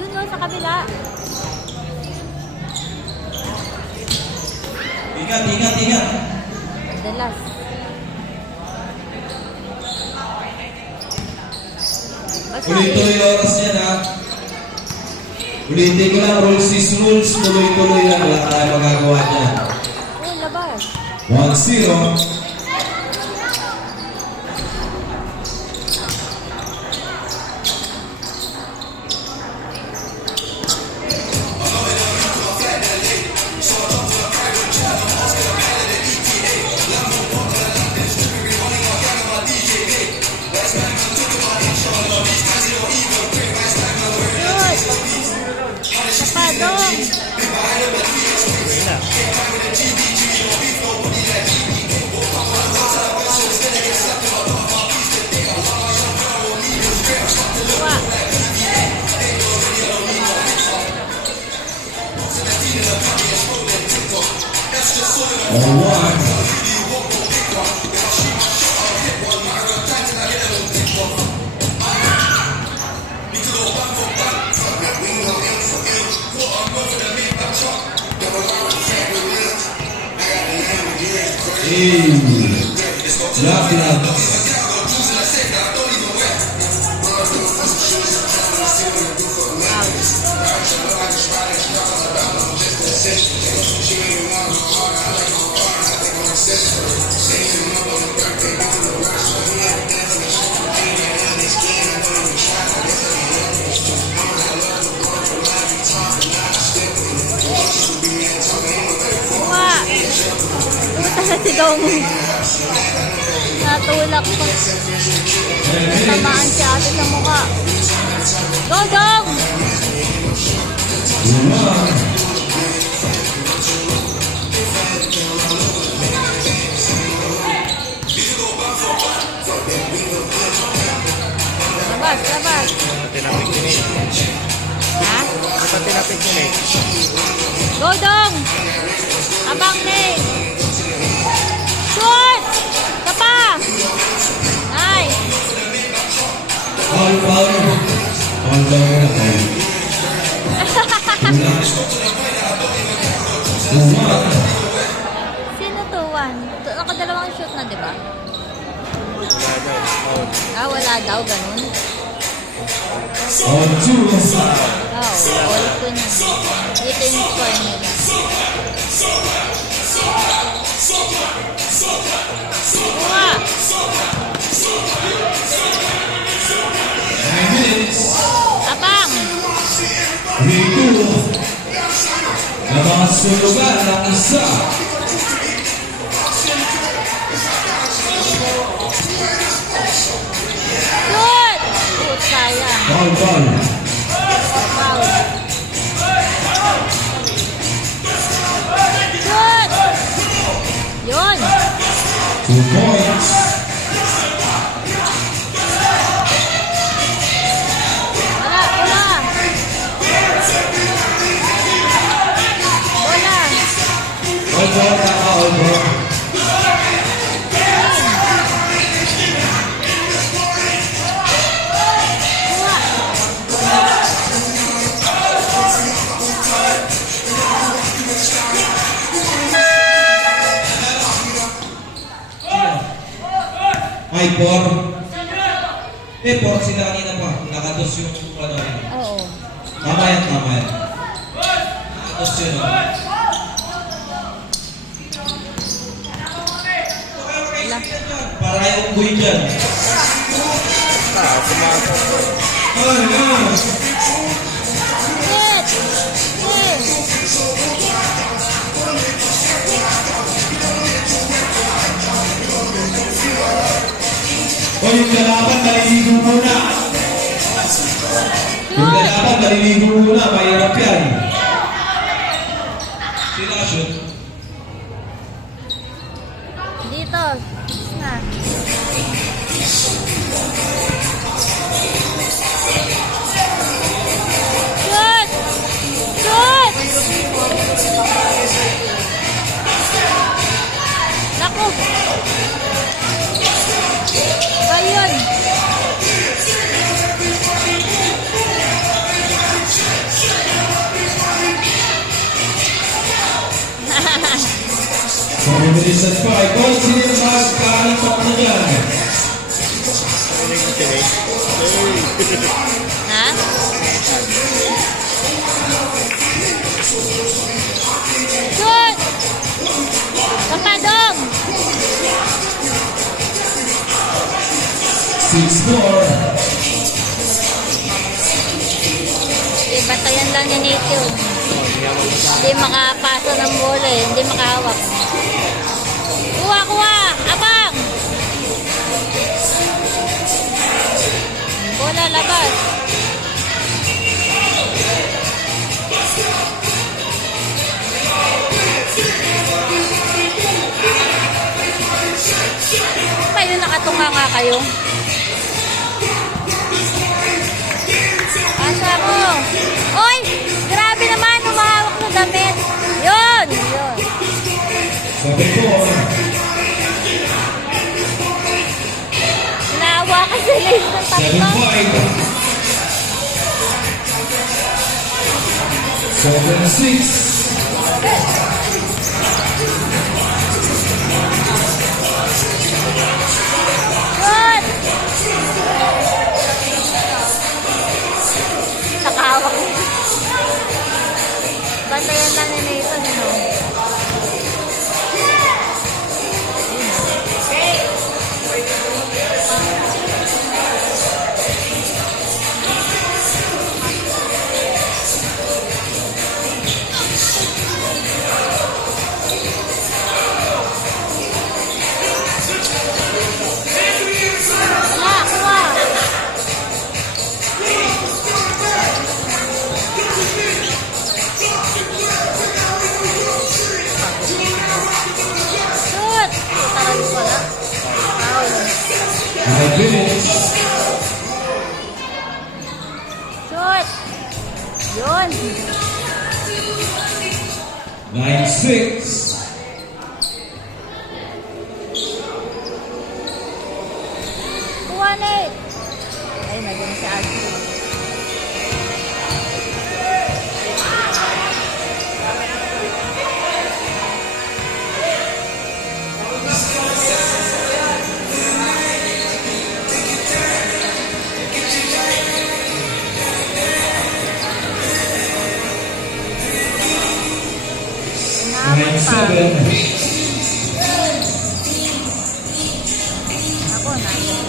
Doon no, sa kabila. Ingat, ingat, ingat. Dalas. Basta Tuloy-tuloy yung oras yan, ha? Ulitin ko lang, rules is rules. Tuloy-tuloy lang. Wala tayo magagawa niyan. oh, labas. 1-0. Sapadong. Kuha. Drop it out. Kuha. Puta na si Dong. Natulak ko. Tamaan si ate sa mukha. Go, Dong! Labas, labas. Tinapik yun eh. Ha? Ito tinapik yun eh. Go, Dong! Abang ni! Shoot! Tapa! Nice! Foul, foul. Foul daw na, foul. Sino to, Juan? Nakadalawang shoot na, di ba? Wala daw. Foul. Ah, wala daw, ganun. On 2. Oh, all ko na. Ito yung score nila. Kuha! 9 minutes. Abang! 3-2. Napakasulugan ng isa. Shoot! Shoot, sayang. Foul, foul. Foul. Shoot! Yun! 2 points. Wala, wala! Wala! All ball, tama, all ball. Ay, 4. Eh, 4 sila kanina pa. Nakados yung ano rin. Oo. Tama yan, tama yan. Nakados yun. Wala. Para kayo unggoy dyan. Pumasok. Ay, ay. Hit! Hit! O yung lalaban, maliligo muna. Yung lalaban, maliligo muna. Mahirap yan. Sila shoot. Dito. Na. Shoot! Shoot! Naku! Ba yun? minutes and 5. Gold, sino yung magkalipat na dyan? Ano yung tinig? Hey! Ha? Shoot! Kapadong! 6-4. Batayan lang niya nito. Hindi makapasa ng bola eh. Hindi makahawak. Kuha, kuha! Abang! Bola labas. Kayo nakatunga nga kayo. Pasa mo. Oy! Grabe naman, umahawak ng damit. Yun! Yun. 7-4. Naawa ka sa lane ng tatlo. 7-5. 7-6. Good! Nakahawak. Bantayan lang nila ito, no? Wala, kuha. Shoot! Tarang wala. Foul. 5 minutes. Shoot! Yun. 9-6. Kuha na eh. Ay, naging si Ate. Naman pa. 9-7. Ako, nandiyan.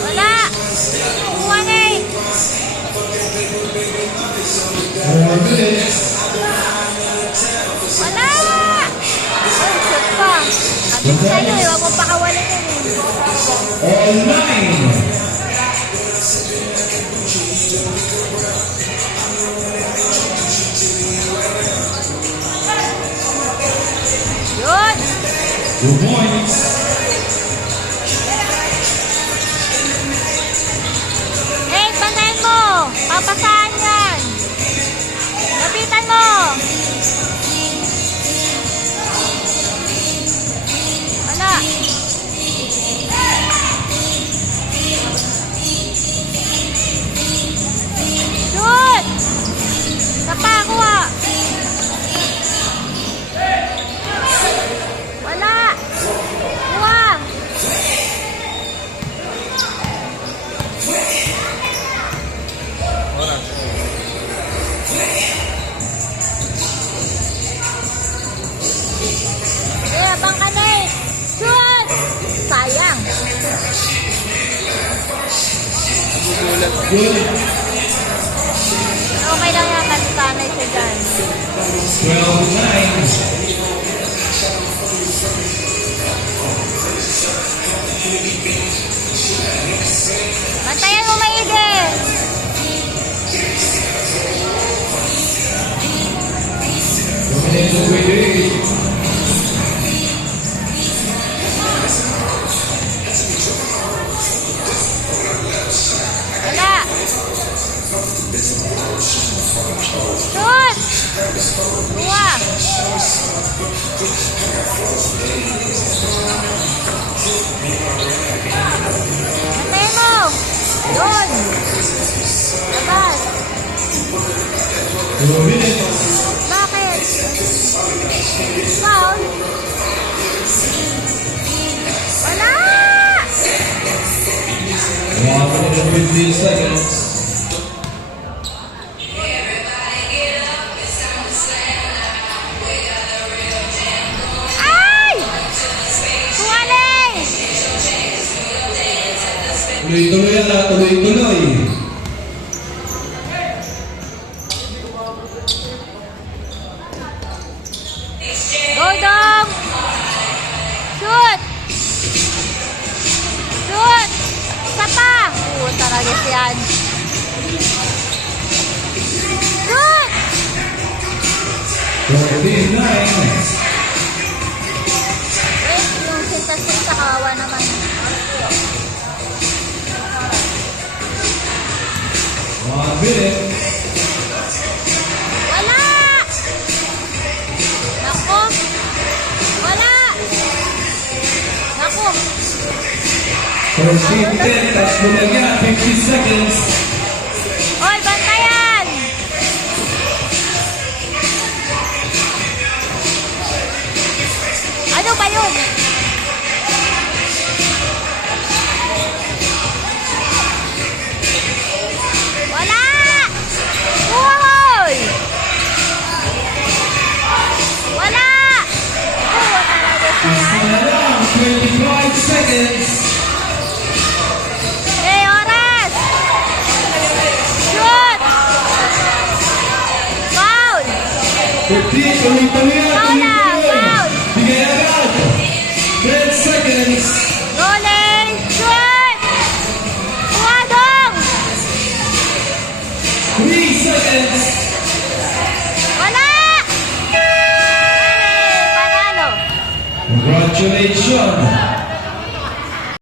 Wala! Kuha na eh. 4 minutes. Wala! Ay, shoot pa. Sabi ko sa'yo eh, huwag mo pakawalan yan eh. All 9. Yun! 2 points. Eh, bantayan mo! Papasahan yan! Lapitan mo! Wala! Shoot! Tapa, kuha! Wala! Kuha! Oras. Eh, abang ka na eh! Shoot! Sayang! Gugulat. Good. Okay lang yan, matisanay siya dyan. 12-9. Bantayan mo maigi! Minutes and 28. Wala! Shoot! Kuha! Bantayan mo! Yun. Labas. 2 minutes. Bakit? Foul? Wala! 1 minute and 15 seconds. Ay! Tuwalay! Tuloy-tuloy yan ha, tuloy-tuloy. Go, Dom! Shoot! Shoot! Isa pa! Talaga siyan. Shoot! 39. Yung sintas-sintas sa kawawa naman. 1 minute. Wala! Nako! Wala! Nako! 13-10, touch mo lang yan, 50 seconds. Oy, bantayan! Ano ba yun? Wala! Uy! Wala! Talaga siya. Isa na lang, 25 seconds. Eh, oras! Shoot! Foul! 15, tuloy-tuloy yan, Foul na! tuloy-tuloy. Foul! Bigay agad. 10 seconds. Rolling! Shoot! Buwadong! 3 seconds. Wala! Ay, panalo! Congratulations.